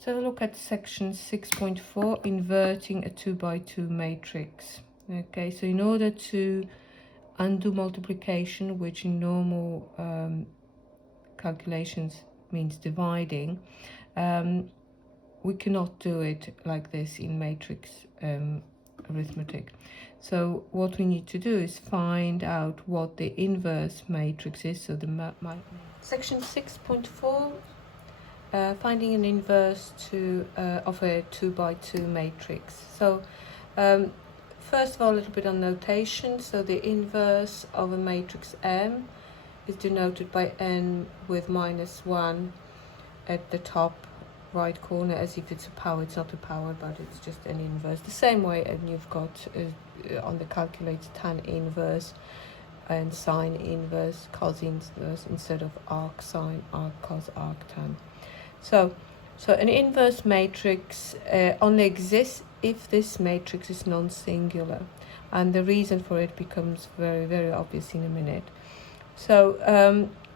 So look at section 6.4, inverting a 2 by 2 matrix. Okay, so in order to undo multiplication, which in normal calculations means dividing, we cannot do it like this in matrix arithmetic. So what we need to do is find out what the inverse matrix is. So the section 6.4, finding an inverse of a 2 by 2 matrix. So first of all, a little bit on notation. So the inverse of a matrix M is denoted by n with -1 at the top right corner, as if it's a power. It's not a power, but it's just an inverse. The same way, and you've got on the calculator tan inverse and sine inverse, cos inverse instead of arc sine, arc cos, arc tan. So an inverse matrix only exists if this matrix is non-singular, and the reason for it becomes very, very obvious in a minute. So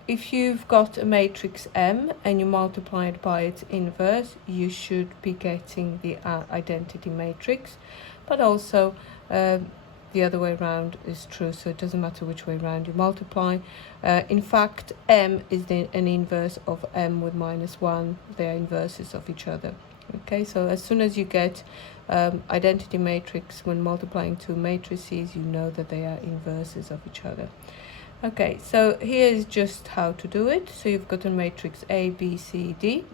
if you've got a matrix M and you multiply it by its inverse, you should be getting the identity matrix, but also the other way around is true, so it doesn't matter which way around you multiply. In fact, M is an inverse of M with -1. They are inverses of each other. Okay, so as soon as you get identity matrix when multiplying two matrices, you know that they are inverses of each other. Okay, so here is just how to do it. So you've got a matrix A, B, C, D.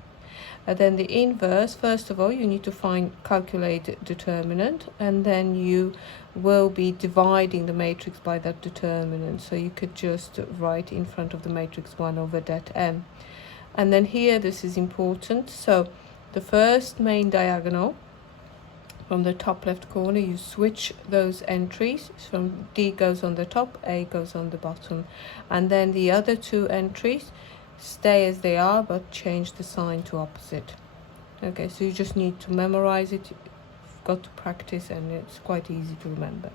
Then the inverse, first of all, you need to calculate determinant, and then you will be dividing the matrix by that determinant. So you could just write in front of the matrix 1 over det M. And then here, this is important. So the first main diagonal, from the top left corner, you switch those entries. From D goes on the top, A goes on the bottom. And then the other two entries stay as they are, but change the sign to opposite. Okay, so you just need to memorize it. You've got to practice, and it's quite easy to remember.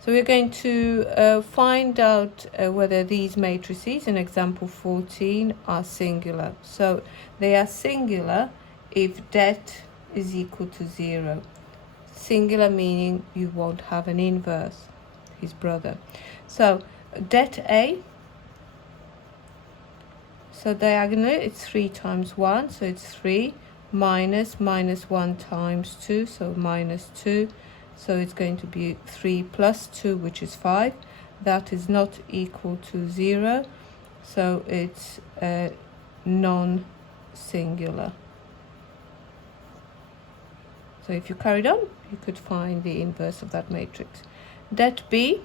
So we're going to find out whether these matrices in example 14 are singular. So they are singular if det is equal to 0. Singular meaning you won't have an inverse, his brother. So det A, so diagonally it's 3 times 1, so it's 3 minus -1 times 2, so -2. So it's going to be 3 plus 2, which is 5. That is not equal to 0, so it's non-singular. So if you carried on, you could find the inverse of that matrix. Det B,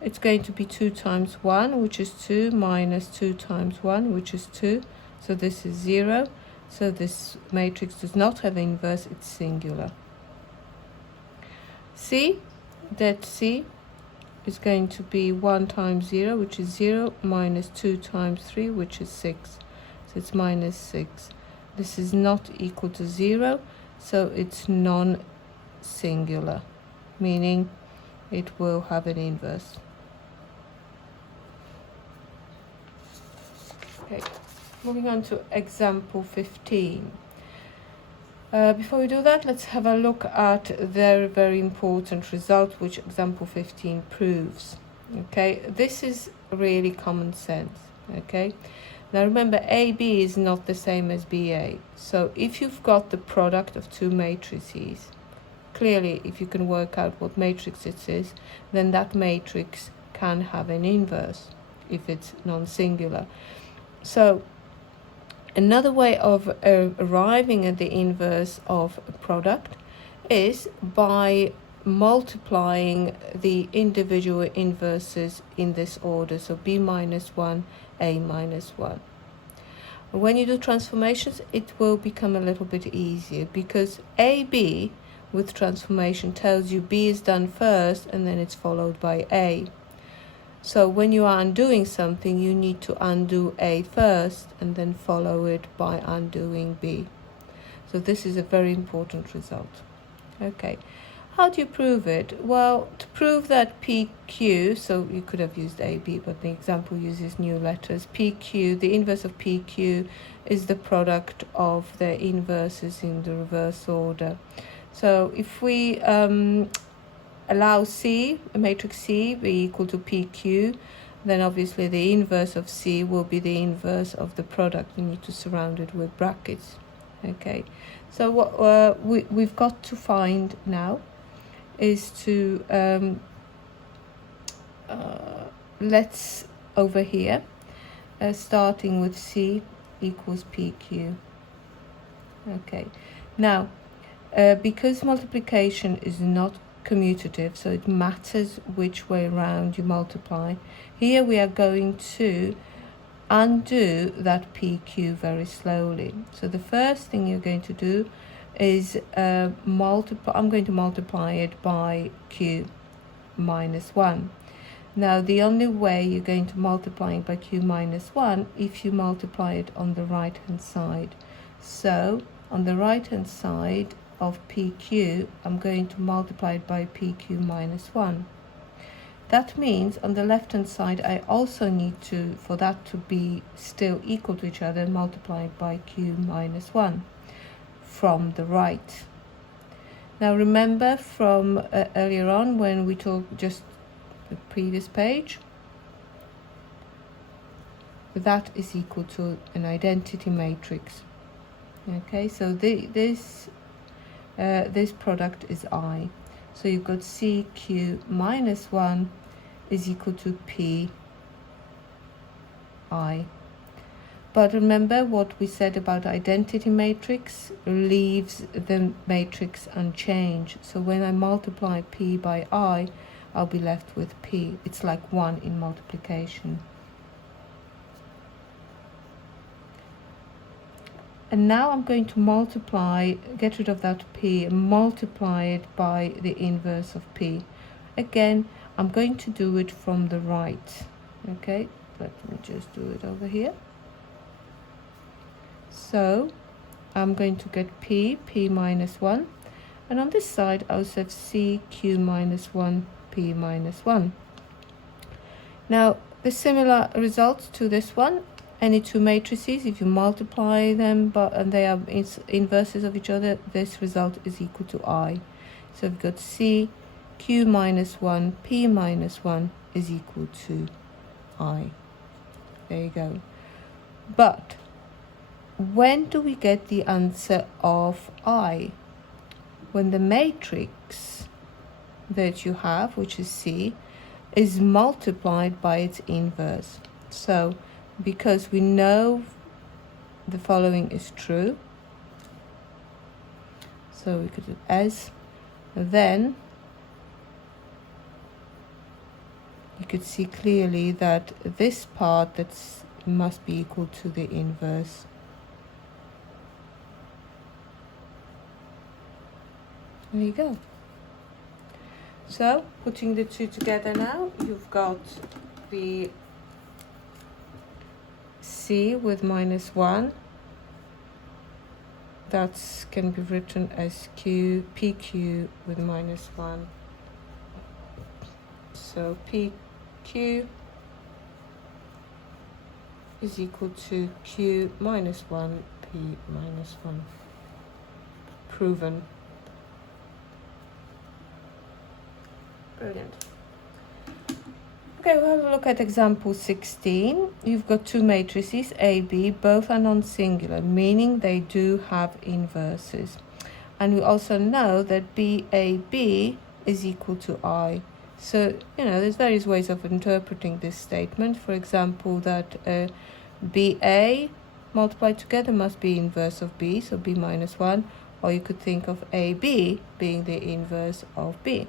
it's going to be 2 times 1, which is 2, minus 2 times 1, which is 2. So this is 0. So this matrix does not have an inverse, it's singular. C, det C is going to be 1 times 0, which is 0, minus 2 times 3, which is 6. So it's -6. This is not equal to 0. So it's non-singular, meaning it will have an inverse. Okay, moving on to example 15. Before we do that, let's have a look at a very, very important result which example 15 proves. Okay, this is really common sense. Okay. Now remember, AB is not the same as BA. So if you've got the product of two matrices, clearly if you can work out what matrix it is, then that matrix can have an inverse if it's non-singular. So another way of arriving at the inverse of a product is by multiplying the individual inverses in this order. So B minus 1, A minus 1. When you do transformations, it will become a little bit easier, because AB with transformation tells you B is done first and then it's followed by A. So when you are undoing something, you need to undo A first and then follow it by undoing B. So this is a very important result. Okay. how do you prove it? Well, to prove that PQ, so you could have used AB, but the example uses new letters. PQ, the inverse of PQ is the product of the inverses in the reverse order. So if we allow C, a matrix C, be equal to PQ, then obviously the inverse of C will be the inverse of the product. You need to surround it with brackets. Okay, so what we've got to find now is to let's over here starting with C equals PQ. Okay, now because multiplication is not commutative, so it matters which way around you multiply, here we are going to undo that PQ very slowly. So the first thing you're going to do is multiply. I'm going to multiply it by Q minus 1. Now the only way you're going to multiply it by Q minus 1 if you multiply it on the right hand side. So on the right hand side of PQ, I'm going to multiply it by PQ minus 1. That means on the left hand side I also need to, for that to be still equal to each other, multiply it by Q minus 1 from the right. Now remember from earlier on when we talked just the previous page, that is equal to an identity matrix. Okay, so this product is I. So you've got CQ minus 1 is equal to PI. But remember what we said about identity matrix leaves the matrix unchanged. So when I multiply P by I, I'll be left with P. It's like 1 in multiplication. And now I'm going to multiply, get rid of that P, and multiply it by the inverse of P. Again, I'm going to do it from the right. Okay, let me just do it over here. So I'm going to get P minus 1. And on this side, I also have C, Q minus 1, P minus 1. Now, the similar results to this one. Any two matrices, if you multiply them and they are inverses of each other, this result is equal to I. So we've got C, Q minus 1, P minus 1 is equal to I. There you go. But when do we get the answer of I? When the matrix that you have, which is C, is multiplied by its inverse. So because we know the following is true, so we could do as, then you could see clearly that this part must be equal to the inverse. There you go. So putting the two together now, you've got the C with minus 1, that can be written as PQ with minus 1. So PQ is equal to Q minus 1, P minus 1. Proven. Brilliant. Okay, we'll have a look at example 16. You've got two matrices, A, B, both are non-singular, meaning they do have inverses. And we also know that BAB is equal to I. So, there's various ways of interpreting this statement. For example, that BA multiplied together must be inverse of B, so B minus 1. Or you could think of AB being the inverse of B.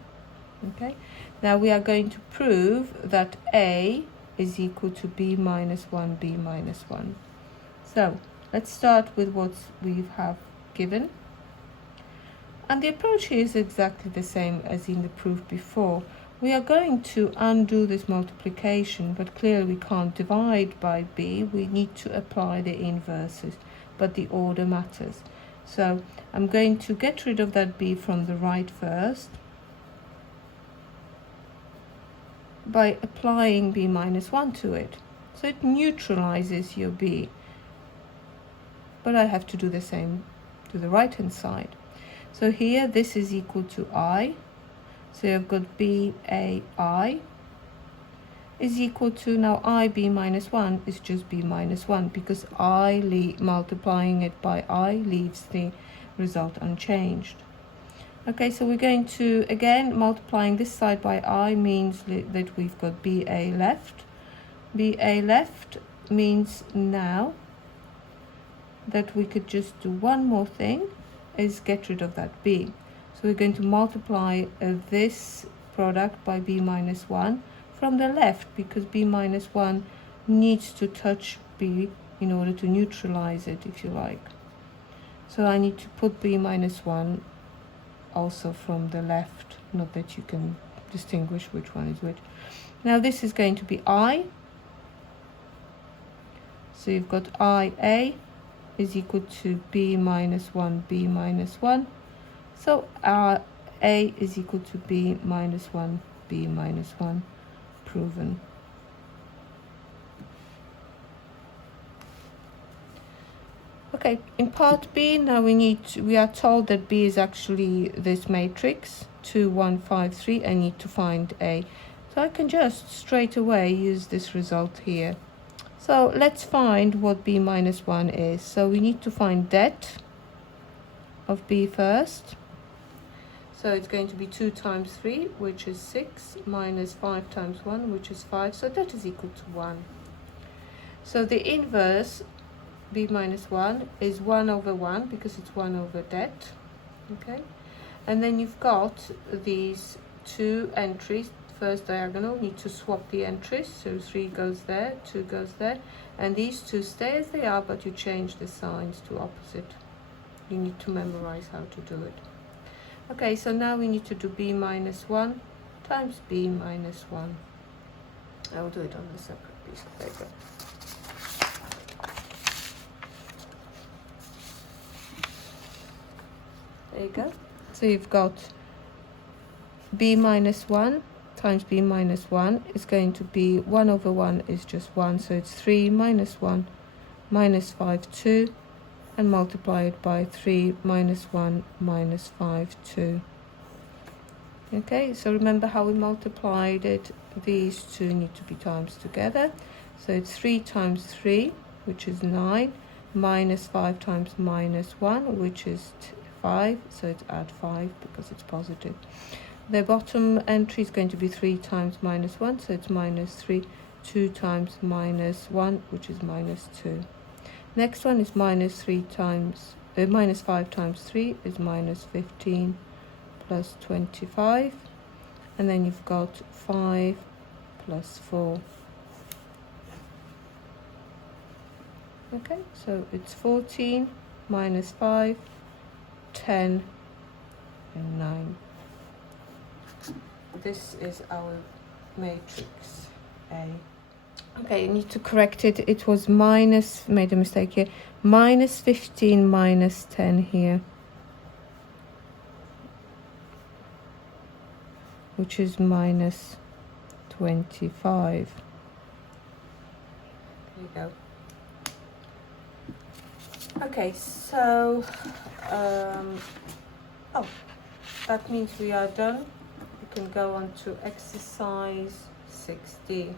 Okay, now we are going to prove that A is equal to B minus 1, B minus 1. So let's start with what we have given. And the approach here is exactly the same as in the proof before. We are going to undo this multiplication, but clearly we can't divide by B. We need to apply the inverses, but the order matters. So I'm going to get rid of that B from the right first. by applying b minus 1 to it. So it neutralizes your b. But I have to do the same to the right hand side. So here this is equal to I. So I've got b a I is equal to, now I b minus 1 is just b minus 1, because multiplying it by I leaves the result unchanged. Okay, so we're going to, again, multiplying this side by I means that we've got BA left. BA left means now that we could just do one more thing, is get rid of that B. So we're going to multiply this product by B minus 1 from the left, because B minus 1 needs to touch B in order to neutralize it, if you like. So I need to put B minus 1 also from the left, not that you can distinguish which one is which. Now this is going to be I. So you've got IA is equal to B minus 1, B minus 1. So our A is equal to B minus 1, B minus 1, proven. Okay, in part B, now we are told that B is actually this matrix 2, 1, 5, 3. I need to find A. So I can just straight away use this result here. So let's find what B minus 1 is. So we need to find det of B first. So it's going to be 2 times 3, which is 6, minus 5 times 1, which is 5. So that is equal to 1. So the inverse B minus 1 is 1 over 1, because it's 1 over det. Okay, and then you've got these two entries. First diagonal, need to swap the entries. So 3 goes there, 2 goes there, and these two stay as they are, but you change the signs to opposite. You need to memorize how to do it. Okay, so now we need to do B minus 1 times B minus 1. I will do it on a separate piece of paper. There you go. So you've got B minus 1 times B minus 1 is going to be 1 over 1 is just 1. So it's 3 minus 1 minus 5, 2. And multiply it by 3 minus 1 minus 5, 2. Okay, so remember how we multiplied it. These two need to be times together. So it's 3 times 3, which is 9, minus 5 times minus 1, which is 5. So it's add 5 because it's positive. The bottom entry is going to be 3 times minus 1, so it's minus 3. 2 times minus 1, which is minus 2. Next one is minus 5 times 3 is minus 15 plus 25. And then you've got 5 plus 4. Okay, so it's 14 minus 5, 10, and 9. This is our matrix A. Okay, I need to correct it. It was made a mistake here. Minus 15 minus 10 here, which is minus 25. There you go. Okay, so, that means we are done. We can go on to exercise 6D.